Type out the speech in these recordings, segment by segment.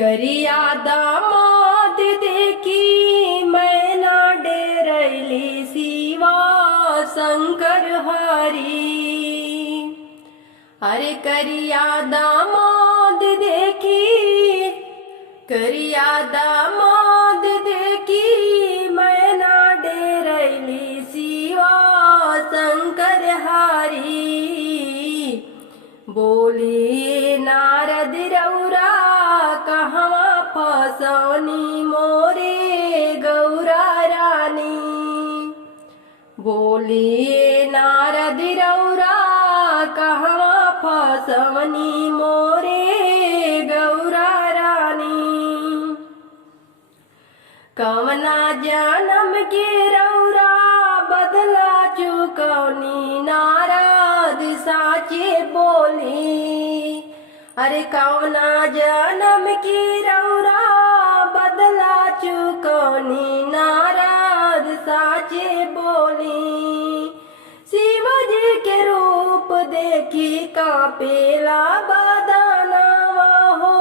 करिया दामाद देखी मैना डेरैली शिवा शंकर हरि। अरे करिया दामाद देखी, करिया दामाद देखी मैना डेरैली शिवा शंकर हरि। बोली नारद रौरा कहवा फसौनी मोरे गौरा रानी। बोली नारद रौरा कहवा फसौनी मोरे गौरा रानी। कवना जन्म के रौरा बदला चुकौनी नारद साचे बोली। अरे कवना जन्म की रौरा बदला चुकौनी नारद साचे बोली। शिवजी के रूप देखी कांपेला बदनवा हो।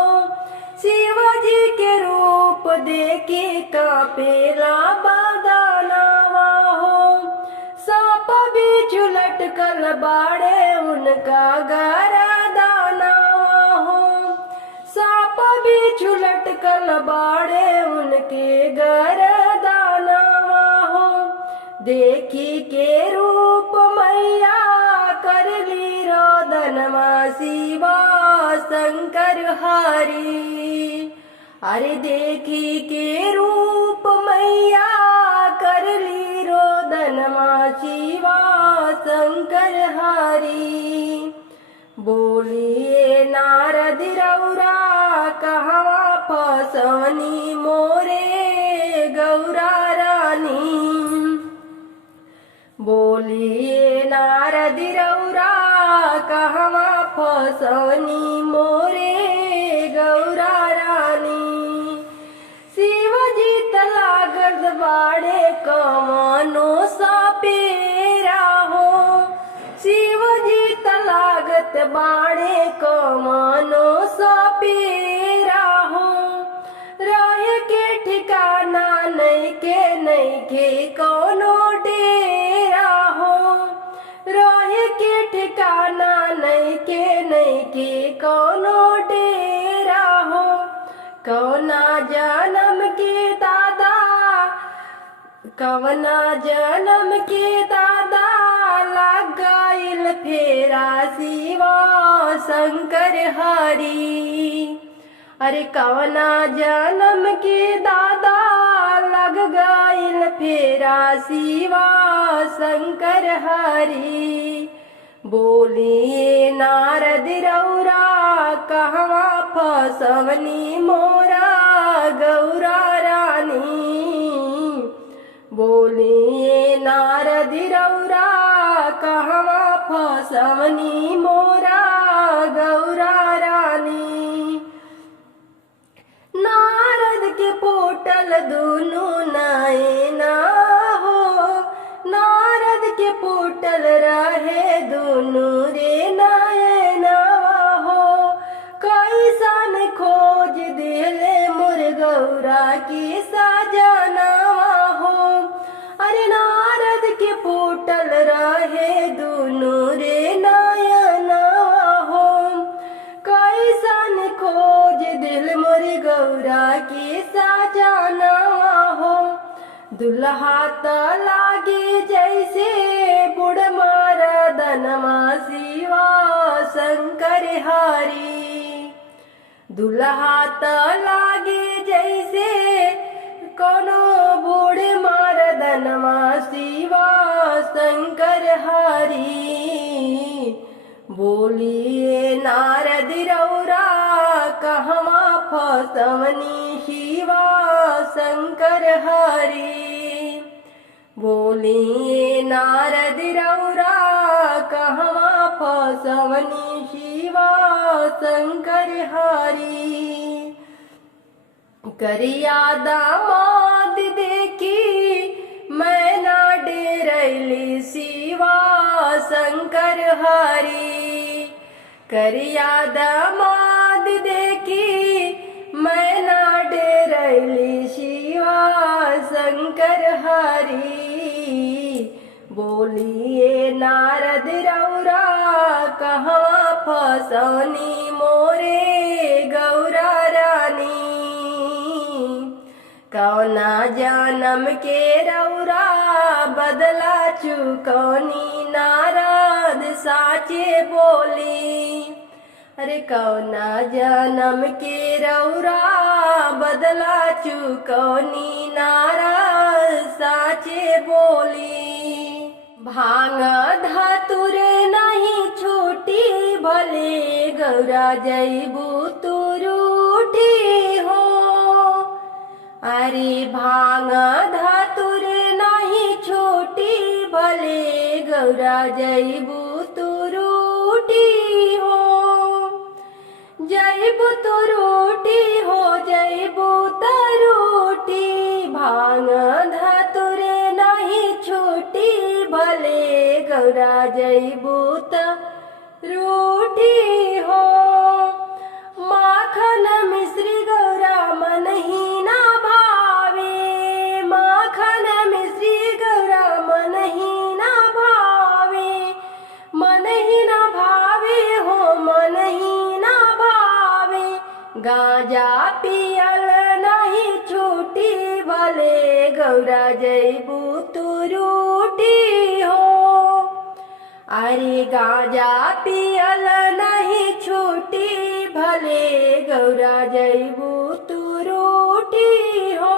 शिवजी के रूप देखी कांपेला बदनवा हो। सांप बिच्छू लटकल बाड़े उनका गरदनवा हो। सांप बिच्छू लटकल बाड़े उनके गरदनवा हो। देखी के रूप मैया करली रोदनमा शिवा शंकर हरि। अरे देखी के रूप मैया करली रोदनमा शिवा शंकर हरि। बोलिए नारद रौरा कहवा फसौनी मोरे गौरा रानी। बोलिए नारद रौरा कहवा फसौनी मोरे गौरा रानी। शिवजी तलागत बाड़े कवनो सापेरा हो। शिवजी तलागत बाड़े कवनो सापेरा हो। रहे के ठिकाना नइखे कोनो डेरा हो। रहे के ठिकाना नइखे कोनो डेरा हो। कौना जन्म के दादा, कवना जन्म के दादा लग गइल फेरा शिवा शंकर हरि। अरे कवना जन्म के दादा लग गइल फेरा शिवा शंकर हरि। बोलिए नारद रौरा कहवा फसवनी मोरा गौरा रानी। बोलिए नारद रौरा कहवा फसवनी मोरा गौरा रानी। नारद के पोटल दुनु नैना हो। नारद के पोटल रहे दुनु रे नैनवा हो। कैसन खोज दिले मोर गौरा की सजनवा हो। अरे नारद के पोटल रहे दुनु रे नयनवा हो। कैसन खोज दिल मोर गौरा की सजनवा हो। दुल्हा त लागे जैसे बुढ़ मरदनमा शिवा शंकर हरि। दुल्हा त लागे जैसे कोनो बूढ़ मरदनमा शिवा शंकर हरि। बोलिए नारद रौरा कहवा फसवनी शिवा शंकर हरि। बोलिए नारद रौरा कहवा फसवनी शिवा शंकर हरि। करिया दामाद देखी मैना डेरैली शिवा शंकर हरि। करिया दामाद देखी मैं बोलिए नारद रौरा कहवा फसौनी मोरे गौरा रानी। कौना जन्म के रौरा बदला चुकौनी नारद साचे बोली। अरे कौना जन्म के रौरा बदला चुकौनी नारद साचे बोली। भांग धतुर नहीं छूटी भले गौरा जैबू तू रूठी हो। अरे भांग धतुर नहीं छूटी भले गौरा जैबू तू रूठी हो। जैबू तू रूठी हो जैबू तरूटी भांग धतुर नहीं छूटी भले गौरा जैबू तरूठी हो। माखन मिश्री गौरा मन ही ना भावे। माखन मिश्री गौरा मन ही ना भावे। मन ही ना भावे हो मन ही ना भावे। गांजा पियल नहीं छूटी भले गौरा जैबू तू रूठी हो। अरे गांजा पियल नहीं छूटी भले गौरा जैबू तू रूठी हो।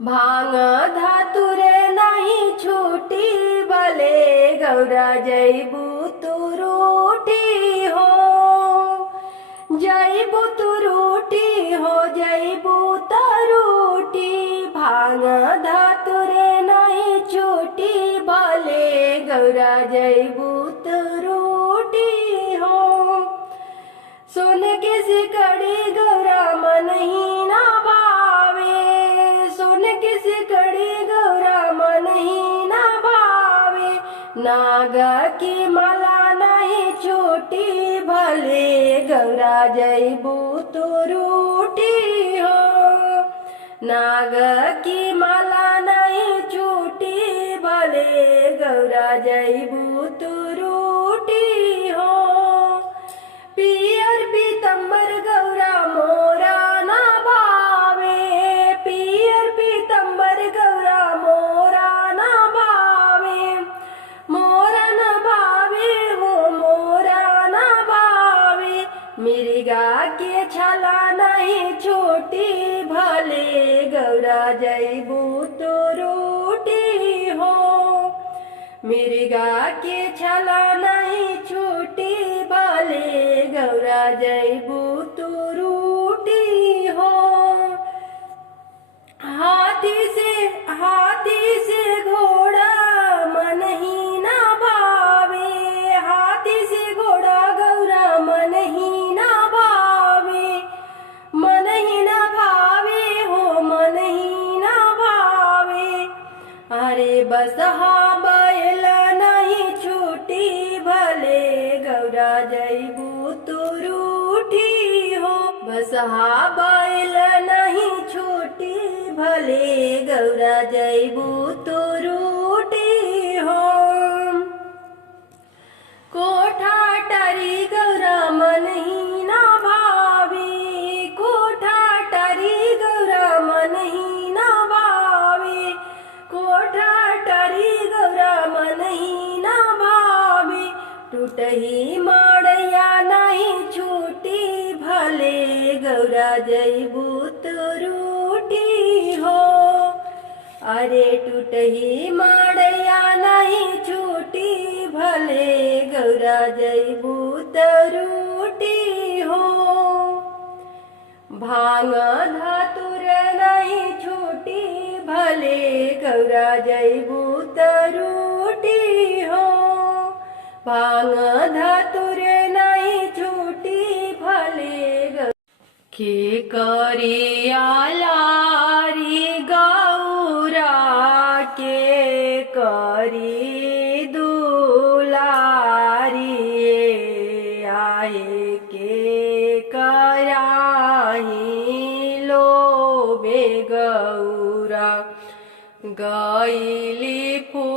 भांग धतुर नहीं छूटी भले गौरा जैबू तू रूठी हो। जैबू तू रूठी हो जैबू तरूठी भांग धतुर नहीं छूटी भले गौरा जैबू तरूठी हो। सुन के सिकड़ी गौरा मन ही ना भावे। सुन के सिकड़ी गौरा मन ही ना भावे। नाग की माला नहीं छूटी भले गौरा जैबू तू रूठी हो। नाग की माला नहीं छूटी भले गौरा जैबू तू रूठी हो। पियर पीतम्बर गौरा मोरा ना भावे। पियर पीतम्बर गौरा मोरा ना भावे। मोरा ना भावे हो मोरा ना भावे। मिर्गा के छाला नहीं छूटी भले गौरा जैबू तू रूठी हो। मिर्गा के छाला नहीं छूटी भले गौरा जैबू तू रूठी हो। हाथी से घोड़ा मन ही ना भावे। हाथी से घोड़ा गौरा मन ही ना भावे। मन ही ना भावे हो मन ही ना भावे। अरे बसहा बैल नहीं छूटी भले गौरा जैबू तू रूठी हो। बसहा बैल नहीं छूटी भले गौरा जैबू तू रूठी हो। कोठा टरी गौरा मन ही ना भावे। कोठा टरी गौरा मन ही ना भावे। कोठा टरी गौरा मन ही ना भावे। टूटही माड़िया नहीं छूटी भले गौरा जैबू तू रूठी हो। अरे टूटही माड़िया नहीं छूटी भले गौरा जैबू तू रूठी हो। भांग धतुर नहीं छूटी भले गौरा जैबू तू रूठी हो। भांग धतुर नहीं छूटी भले के करिया लारी गौरा के करी दुलारी आए के कराही लोबे गौरा गईली फूल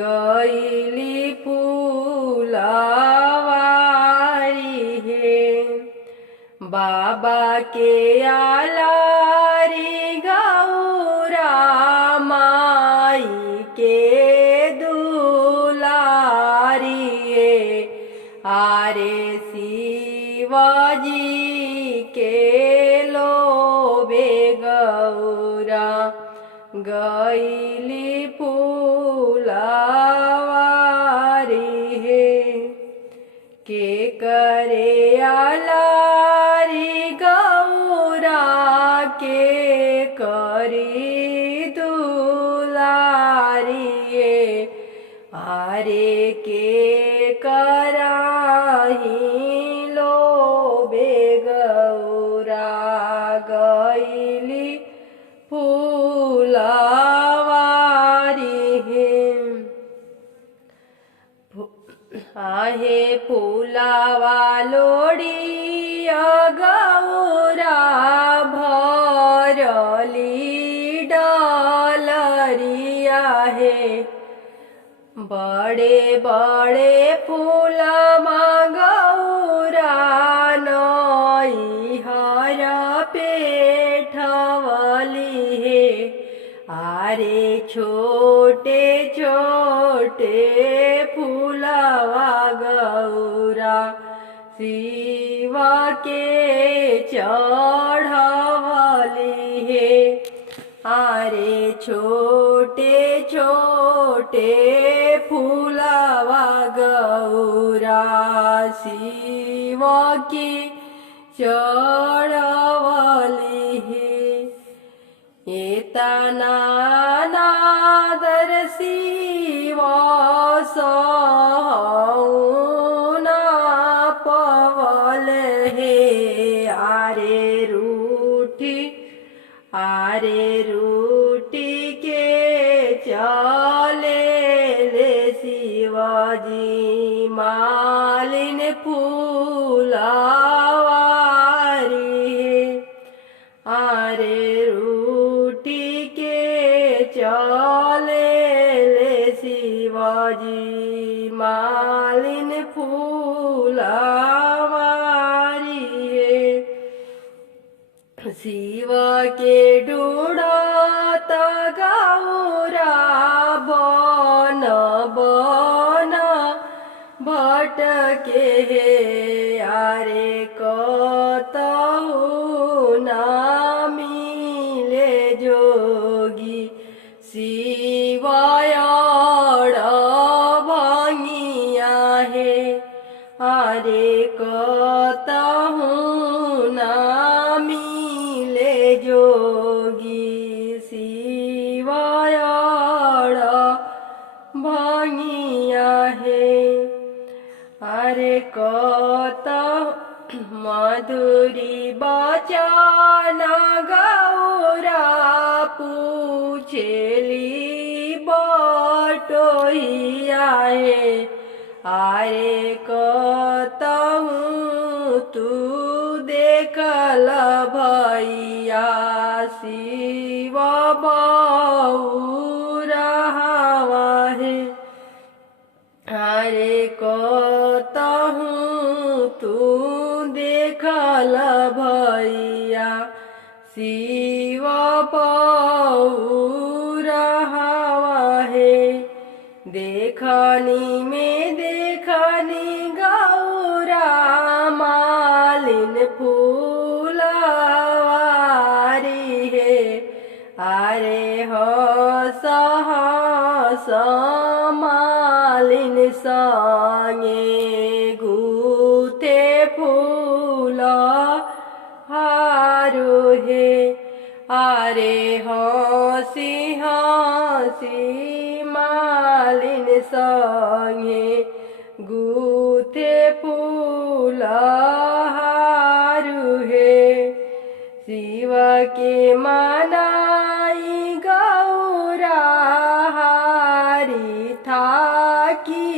गईली फुलवारी हे। बाबा के आलारी गौरा माई के दुलारी हे। आरे शिवाजी के लोबे गौरा गईली फुलवारी हे। के करे आलारी गौरा के करी दुलारी हे। आरे के कराही लोबे गौरा गईली फुलवारी हे। आहे फुलावा लोड़ी गौरा भरली डलरिया हे। बड़े बड़े फूल गौरा नैहर पेठवली हे। आरे छोटे छोटे फूलवा गौरा शिव के चढ़वली हे। आरे छोटे छोटे फूलवा गौरा शिव की चढ़वली हे। एतना नादर शिव सहुना पवल हे। आरे रूठी के चले ले शिवाजी मालिन फुलवारी हे। आरे रूठी के चले ले शिवाजी मालिन फुलवारी हे। शिव के ढूढ़त गौरा बन बन भटके हे। आरे कतहु ना मिले जोगी शिवायड़ भंगिया हे। आरे कतहु ना मिले जोगी शिवायड़ भंगिया हे। आरे कतहु मधुरी बचन गौरा पूछेली बटोहिया हे। आरे कतहु तू देखल भैया शिव बहुरहवा हे। आरे कतहु तू देखल भैया शिव बहुरहवा हे। देखनी में देखनी गौरा मालिन फुलवारी हे। आरे हस हस मालिन संगे गुथे फूल हारू हे। आरे हसी हसी मालिन संगे गुथे फूल हारू हे। शिव के मनाई गौरा हारी थाकी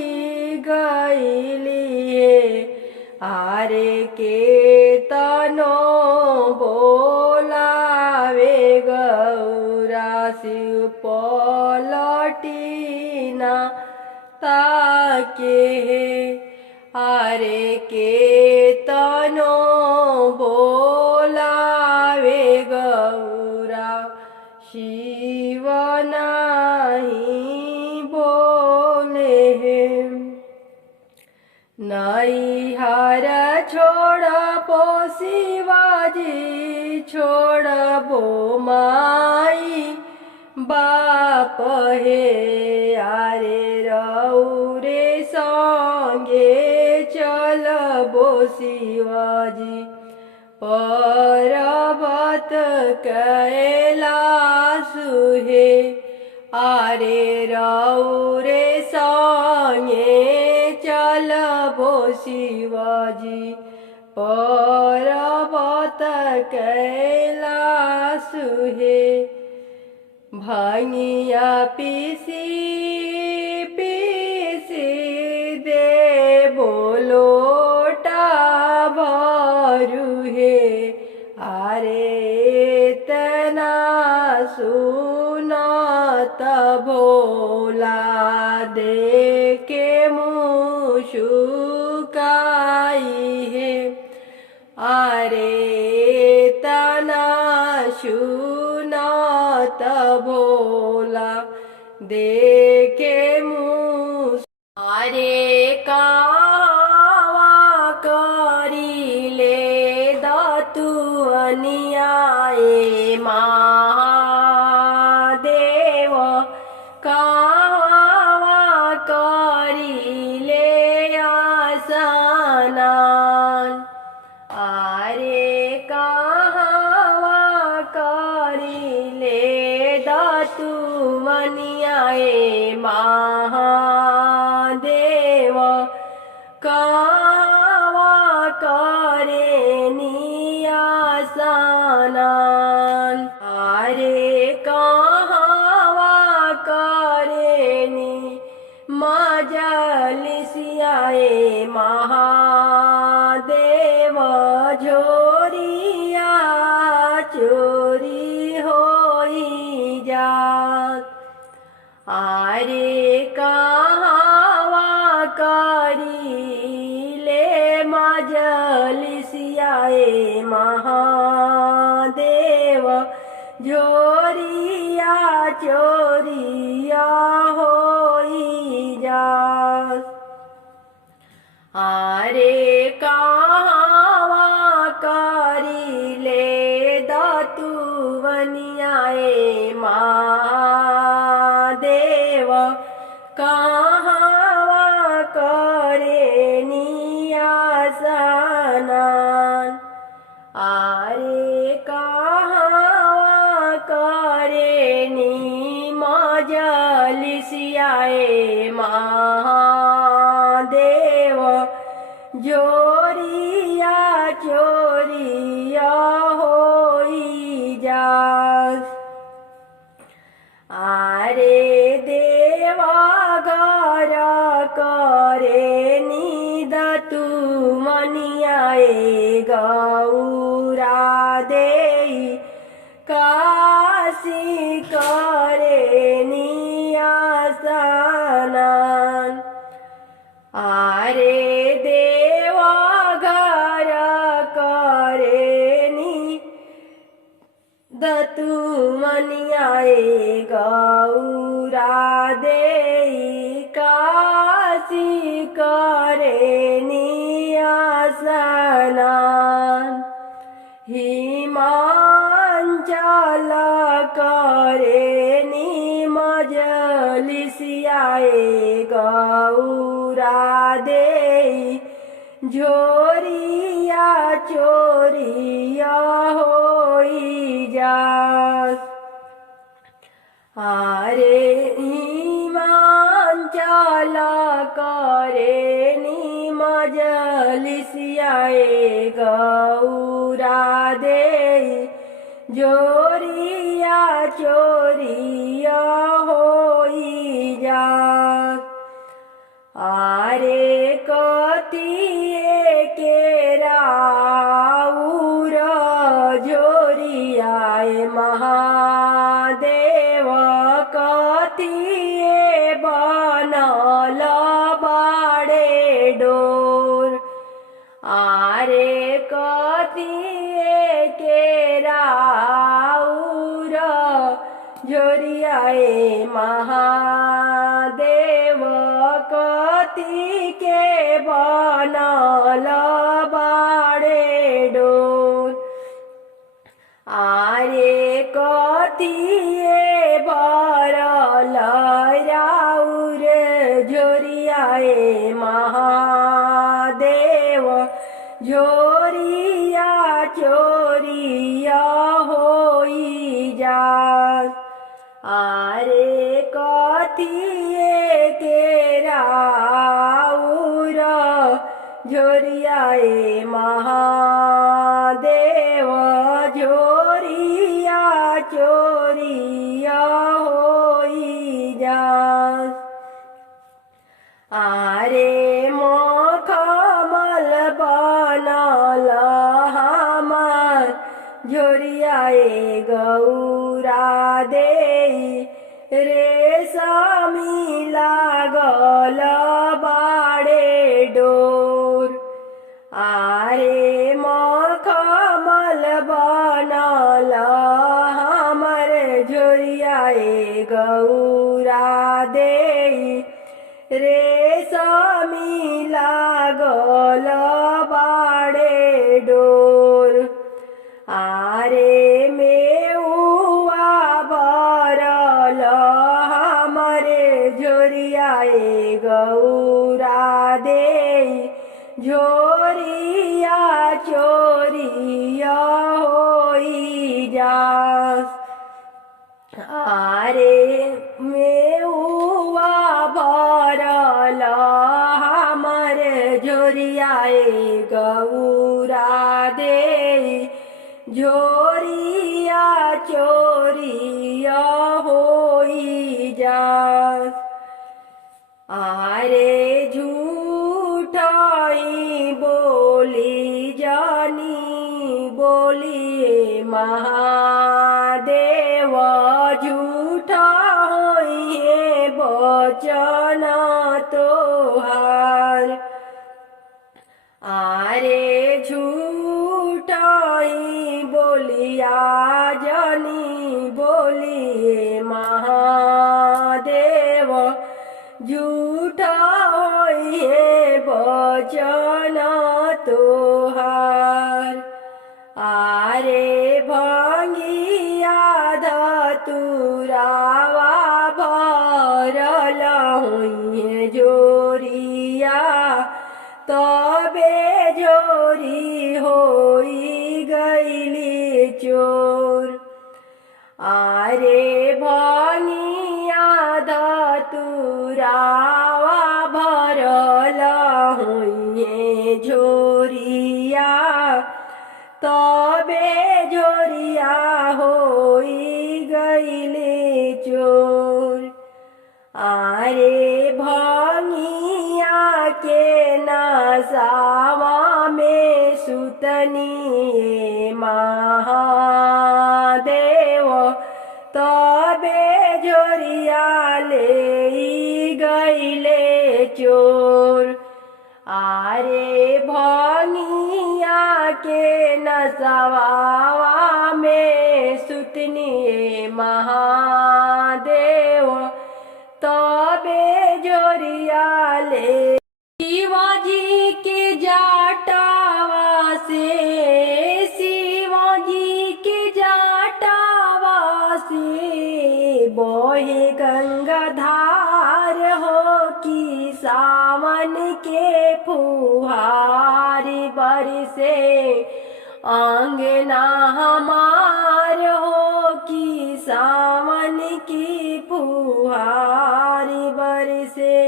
गईली हे। आरे के तनो बोलावे गौरा शिव पलटीना ताके आरे के तनो बोलावे गौरा शिव नाही बोले नैहर छोड़ पो शिवाजी छोड़ बो माई बाप हे आरे रौरे संगे चल बो शिवाजी पर्वत कैलास हे आरे रौरे संगे चल बो शिवाजी पर्वत कैलास हे भांगिया पीसी पीसी दे बोलोटा भरू हे आरे तना सुनत भोला दे के मुशुकाई हे आरे तना सुनत भोला देखे मुस आरे कावा करिले दतु अनियाए महादेव कावा करिले आसनान आरे कहावा करिले दतु अनियाए महादेव कावा करे नियासनान आरे कहावा करे नि मजलिसियाए महादेव झोरिया चोरी होई जात आरे कहावा करिले मजलिसियाए महादेव झोरिया चोरिया होई जात आरे कहावा करिले दतु वनियाए महादेव कहावा करे नियासनान आरे कहावा करे नि मजलिसियाए महादेव जोरिया चोरिया होई जास आरे देवागर करे निदतु मनियाए गौरा देई काशी करे नियासनान आरे देवागर करे नि दतु मनियाए गौरा देई काशी करे नियासनान हिमांचल करे नि मजलिसियाए गौरा देई झोरिया चोरिया होई जास आरे हिमांचल करे नि मजलिसियाए गौरा देई जोरिया चोरिया होई जास आरे कतिए केराउर झोरियाए महादेव कतिए बनल झोरियाए महादेव कति के बनल बाड़े डोर आरे कतिए बरल राउर झोरियाए महादेव झोरिया चोरिया होई जा आरे कथिए केराउर झोरियाए महादेव झोरिया चोरिया होई जा आरे मखमल बनल हमार झोरियाए गौरा देई रेशमी लागल बाड़े डोर आरे मखमल बनल हमर झोरियाए गौरा देई रेशमी लागल बाड़े डोर आरे मेउआ भरल हमरे झोरियाए गौरा देई झोरिया चोरिया होई जा आरे मेउआ भरल हमरे झोरियाए गौरा देई झोरिया चोरिया होई जा आरे झूठाई बोली जानी बोलिए महादेव झूठा होइए बचन तोहार आरे झूठाई बोलिया जानी बोलिए महादेव झूठा होइए बचन तोहार आरे भंगिया धतुरावा भरल होइए जोरिया तबे झोरी होई गईली चोर आरे भंगिया धतुरावा भरल होइए झोरिया तबे झोरिया होई गईले चोर आरे भंगिया के नसावा में सुतनी महादेव तबे झोरिया ले गईले चोर आरे भंगिया के नसवावा में सुतनी महादेव तबे झोरिया ले शिवाजी के जाटावा से शिवाजी के जाटावा से बोहे गंगाधार हो कि सावन के फुहारी बरसे आंगना हमार हो कि सावन की फुहारी बरसे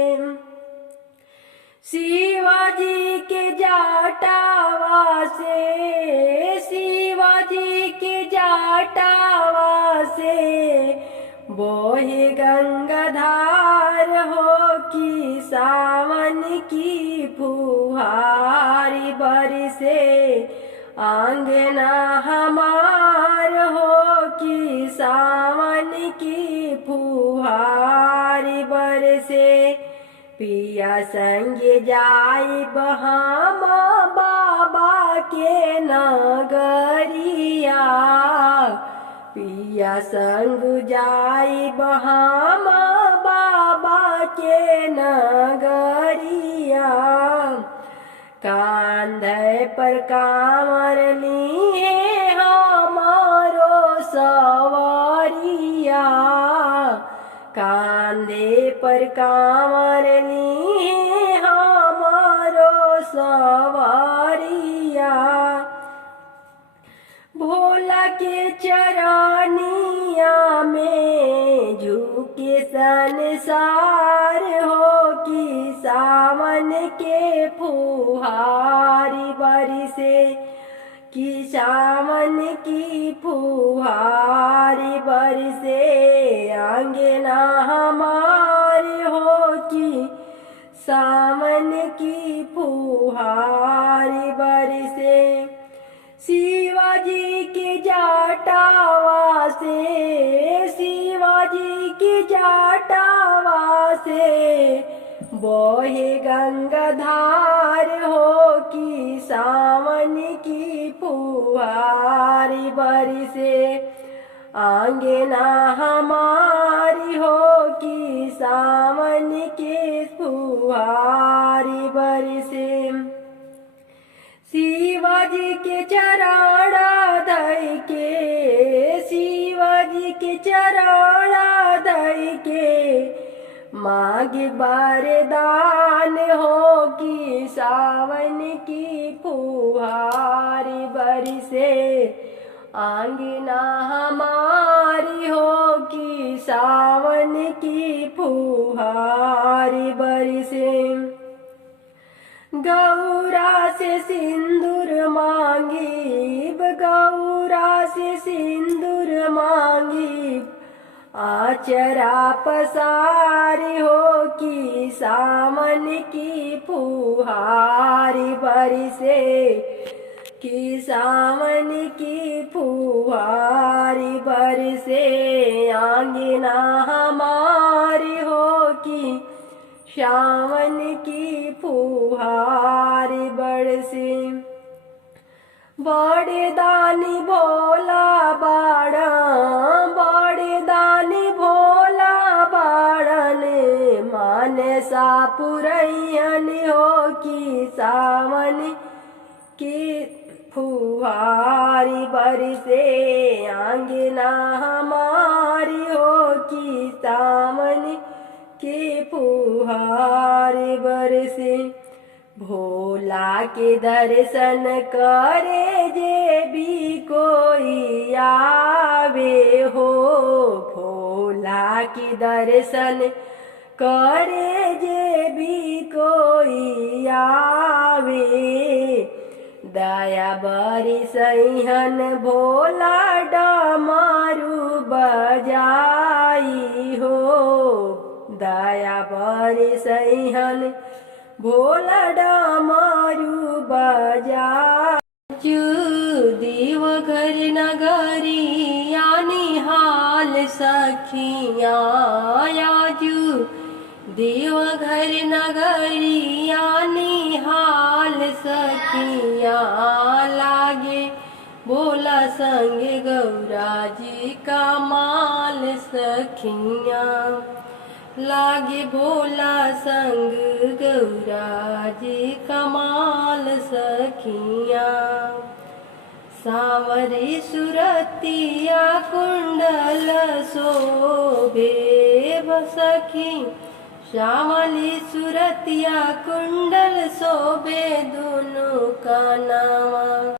शिवाजी के जाटावा से शिवाजी के जाटावा से बोहे गंगाधार हो कि सावन की फुहारी बरसे आंगना हमार हो कि सावन की फुहारी बरसे पिया संग जाई हम बाबा के नगरिया पिया संग जाई बहाम बाबा के नगरिया। कांधे पर कांवर लिए हमारो सवारिया। कांधे पर कांवर लिए हमारो सवारिया। भोला के चरनिया में झुके संसार हो कि सावन के फुहारी बरसे। कि सावन की फुहारी बरसे। आंगना हमारे हो कि सावन की फुहारी बरसे। शिवाजी की जाटावा से, शिवाजी की जाटावा से बोहे गंगाधार हो कि सावन की फुहारी बरसे। आंगना हमारी हो कि सावन के फुहारी बरसे। शिवाजी के चराड़ा धई के, शिवाजी के चराड़ा धई के मांगे वरदान हो कि सावन की फुहारी बरसे। आंगना हमारी हो कि सावन की फुहारी बरसे। गौरा से सिंदूर मांगी, गौरा से सिंदूर मांगी। आचरा पसारी हो कि सावन की फुहारी बरसे। कि सावन की फुहारी बरसे। आंगना हमारी हो कि सावन की फुहारी बरसे। बड़े दानी भोला बाड़ा, बड़े दानी भोला बाड़न माने सा पुरैयन हो कि सावन की फुहारी बरसे। आंगना हमारी हो कि सावन की फुहारी बरसे। भोला के दर्शन करे जे भी कोई आवे हो। भोला के दर्शन करे जे भी कोई आवे। दया बरसैहन भोला डमरू बजाई हो। दया बरसैहन भोला डमरू बजाई। देवघर नगरिया निहाल सखिया आजू। देवघर नगरिया निहाल सखिया लागे। भोला संग गौरा जी का माल सखिया लागे। भोला संग गौरा जी कमाल सखिया। सांवरी सुरतिया कुंडल शोभे सखी। श्यामली सुरतिया कुंडल शोभे दोनों का नावा।